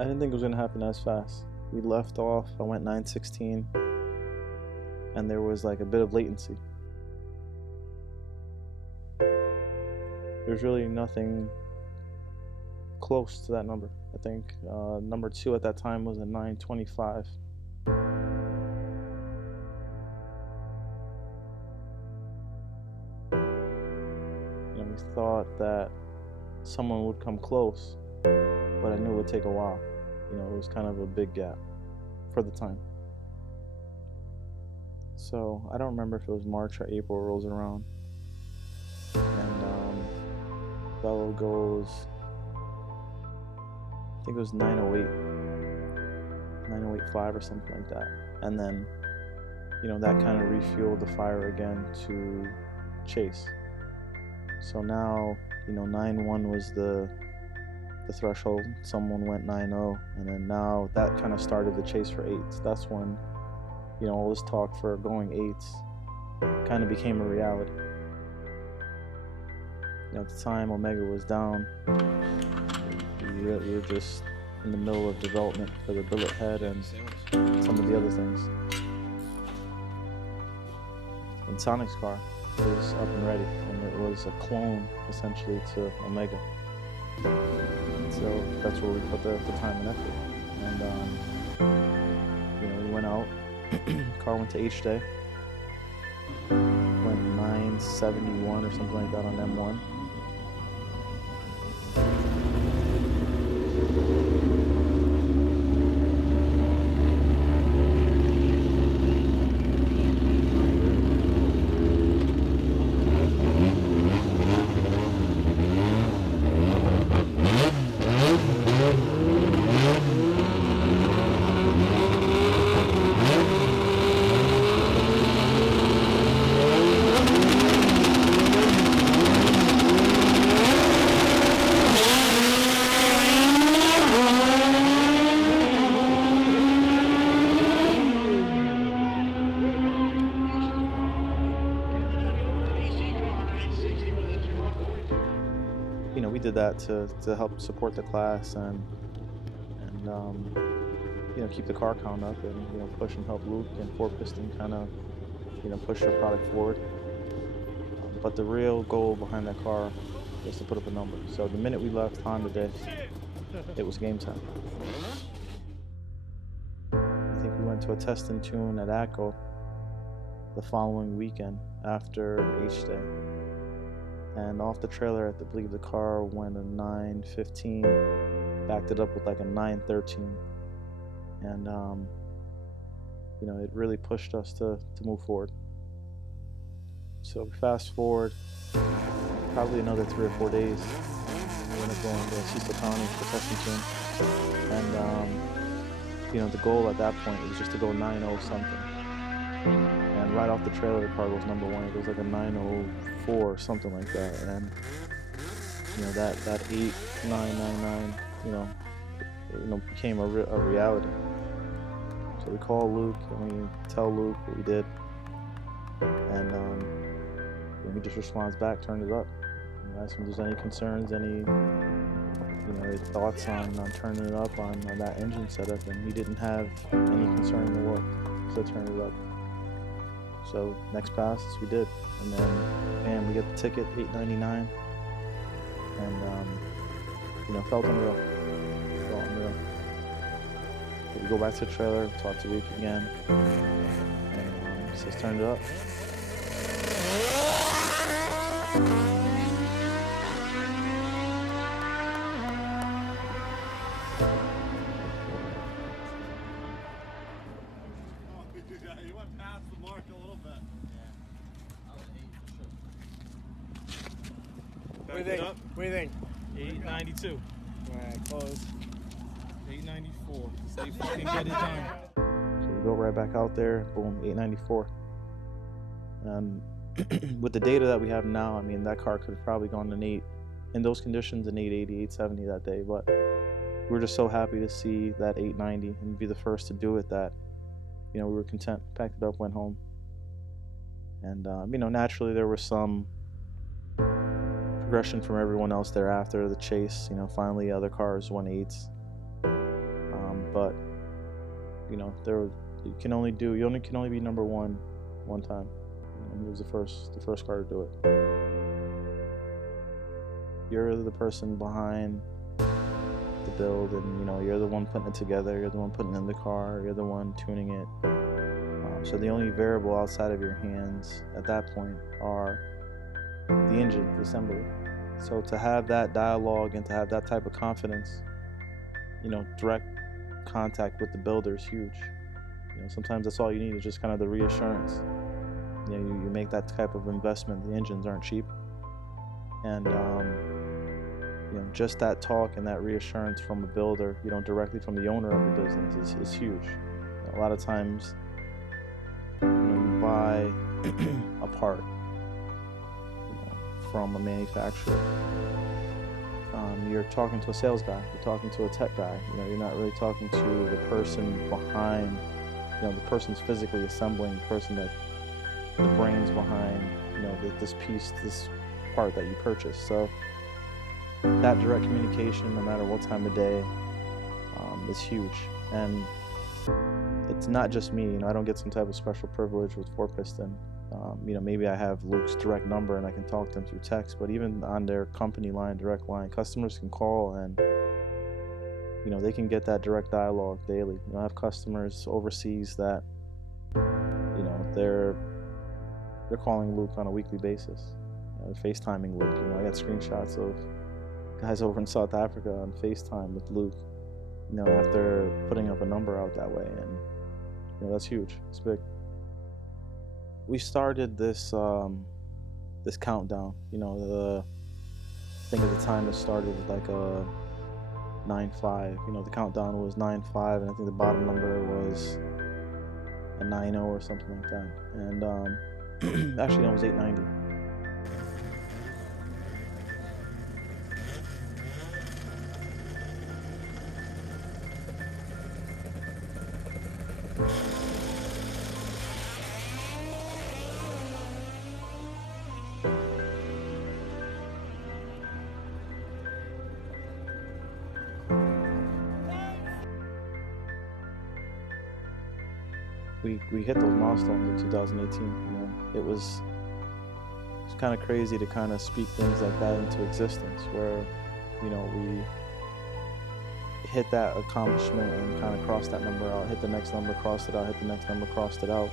I didn't think it was going to happen as fast. We left off, I went 9:16, and there was like a bit of latency. There's really nothing close to that number. I think number 2 at that time was a 9:25. We thought that someone would come close, but I knew it would take a while. It was kind of a big gap for the time. So I don't remember if it was March or April rolls around, and Bello goes, I think it was 9:08, 9:08.5 or something like that. And then, that kind of refueled the fire again to chase. So now, 9:1 was the threshold. Someone went 9:0, and then now that kind of started the chase for 8s. That's when, all this talk for going 8s kind of became a reality. At the time Omega was down, we were just in the middle of development for the billet head and some of the other things. And Sonic's car was up and ready, and it was a clone essentially to Omega. So that's where we put the time and effort. And we went out. Car went to H-Day. Went 9:71 or something like that on M1. We did that to help support the class and keep the car count up and push and help Luke and 4Piston kind of push their product forward. But the real goal behind that car was to put up a number. So the minute we left Honda Day, it was game time. I think we went to a test and tune at ACO the following weekend after H-Day. And off the trailer, I believe the car went a 9:15, backed it up with like a 9:13. And, it really pushed us to move forward. So we fast forward probably another 3 or 4 days. We ended up going to Cecil County for testing tune. And, the goal at that point was just to go 9:0 something. And right off the trailer, the car goes number 1. It goes like a 9:04 or something like that. And that 8.999, became a reality. So we call Luke and we tell Luke what we did, and he just responds back, turn it up. Ask him if there's any concerns, any thoughts on turning it up on that engine setup, and he didn't have any concern in the world. So turn it up. So next pass we did, and then bam, we get the ticket, $8.99, and felt unreal. But we go back to the trailer, talk to Luke again, and says turn it up. You went past the mark a little bit. What do you think? What do you think? 892. Alright, close. 894. Stay fucking get it done. So we go right back out there, boom, 894. With the data that we have now, I mean, that car could have probably gone an 8, in those conditions, an 880, 870 that day. But we were just so happy to see that 890 and be the first to do it that, we were content, packed it up, went home. And, naturally there was some progression from everyone else thereafter, the chase, finally other cars won 8s. but you know, you can only be number one time. And he was the first car to do it. You're the person behind the build, and you know, you're the one putting it together, you're the one putting it in the car, you're the one tuning it. So the only variable outside of your hands at that point are the engine, the assembly. So to have that dialogue and to have that type of confidence, you know, direct contact with the builder is huge. You know, sometimes that's all you need is just kind of the reassurance. You know, you make that type of investment. The engines aren't cheap, and you know, just that talk and that reassurance from a builder, you know, directly from the owner of the business is huge. You know, a lot of times, you know, you buy a part, you know, from a manufacturer. You're talking to a sales guy, you're talking to a tech guy. You know, you're not really talking to the person behind, you know, the person's physically assembling, the person that the brains behind, you know, this part that you purchased. So that direct communication, no matter what time of day, is huge. And it's not just me. You know, I don't get some type of special privilege with 4Piston. You know, maybe I have Luke's direct number and I can talk to him through text, but even on their company line, direct line, customers can call and, you know, they can get that direct dialogue daily. You know, I have customers overseas that, you know, they're calling Luke on a weekly basis. You know, they're FaceTiming Luke. You know, I got screenshots of guys over in South Africa on FaceTime with Luke, you know, after putting up a number out that way, and you know, that's huge. It's big. We started this this countdown. You know, I think at the time it started with like a 9-5. You know, the countdown was 9-5, and I think the bottom number was a 9-0 or something like that. And actually, no, it was 890. We hit those milestones in 2018. You know, it was kind of crazy to kind of speak things like that into existence, where, you know, we hit that accomplishment and kind of crossed that number out, hit the next number, crossed it out, hit the next number, crossed it out,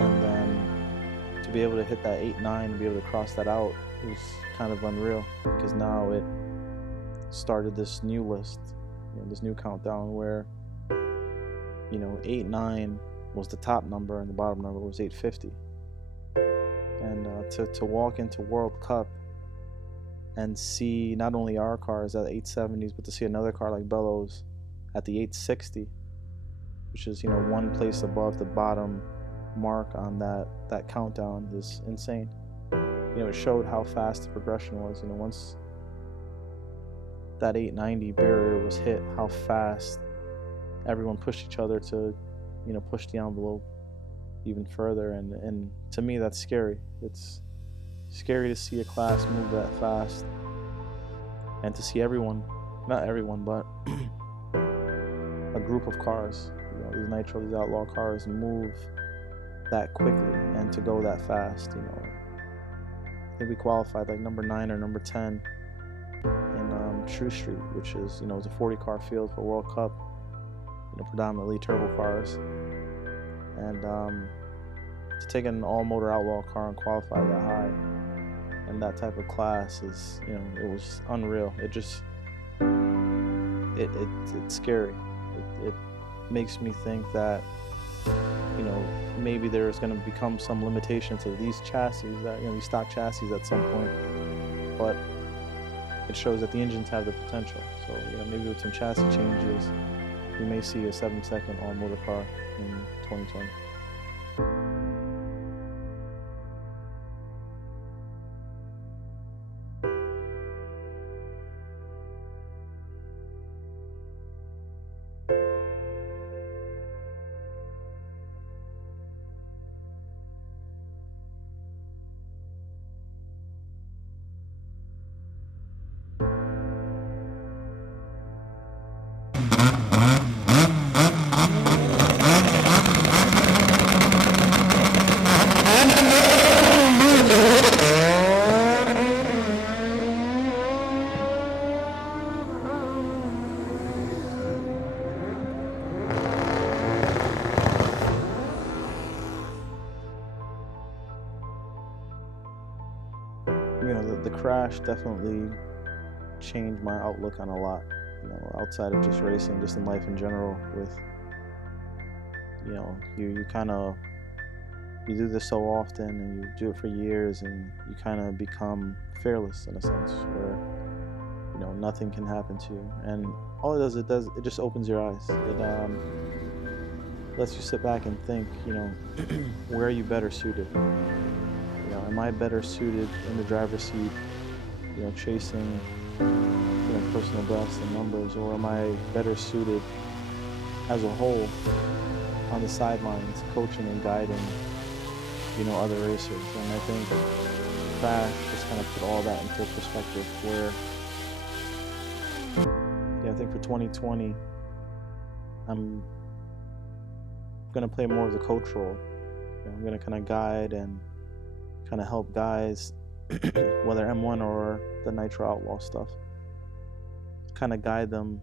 and then to be able to hit that 8-9 and be able to cross that out was kind of unreal, because now it started this new list, you know, this new countdown where, you know, 8-9 was the top number and the bottom number was 850. And to walk into World Cup and see not only our cars at 870s, but to see another car like Bellows at the 860, which is, you know, one place above the bottom mark on that countdown, is insane. You know, it showed how fast the progression was. You know, once that 890 barrier was hit, how fast everyone pushed each other to, you know, push the envelope even further, and to me that's scary. It's scary to see a class move that fast, and to see everyone, not everyone, but a group of cars, you know, these nitro, these outlaw cars, move that quickly and to go that fast. You know, I think we qualified like number 9 or number 10 in True Street, which is, you know, it was a 40 car field for World Cup, you know, predominantly turbo cars, and to take an all-motor outlaw car and qualify that high and that type of class is, you know, it was unreal. It just, it's scary. It makes me think that, you know, maybe there's going to become some limitation to these chassis, that, you know, these stock chassis at some point, but it shows that the engines have the potential. So, you know, maybe with some chassis changes, we may see a 7-second all-motor car in 2020. crash definitely changed my outlook on a lot, outside of just racing, just in life in general. With, you kind of, you do this so often and you do it for years, and you kind of become fearless in a sense where, nothing can happen to you. And all it just opens your eyes. It lets you sit back and think, where are you better suited? Am I better suited in the driver's seat, chasing, personal bests and numbers, or am I better suited as a whole on the sidelines, coaching and guiding, other racers? And I think Crash just kind of put all that into perspective where, I think for 2020, I'm going to play more of the coach role. I'm going to kind of guide and kind of help guys, whether M1 or the Nitro Outlaw stuff, kind of guide them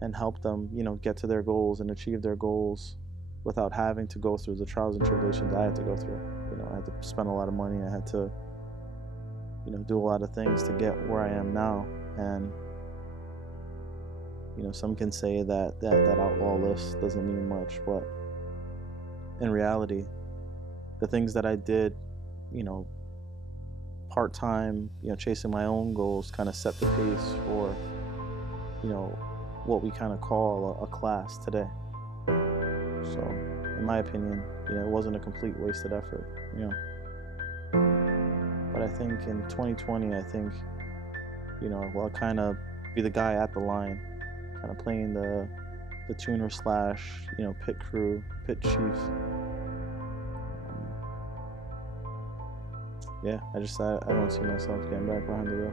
and help them, get to their goals and achieve their goals without having to go through the trials and tribulations I had to go through. I had to spend a lot of money. I had to, do a lot of things to get where I am now. And, some can say that outlaw list doesn't mean much, but in reality, the things that I did, part-time, chasing my own goals, kind of set the pace for, what we kind of call a class today. So, in my opinion, it wasn't a complete wasted effort, But I think in 2020, I'll kind of be the guy at the line, kind of playing the tuner slash, pit crew, pit chief. I don't see myself getting back behind the wheel.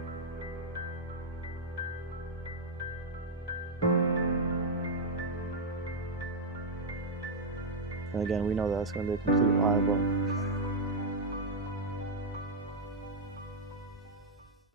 And again, we know that's going to be a complete lie, but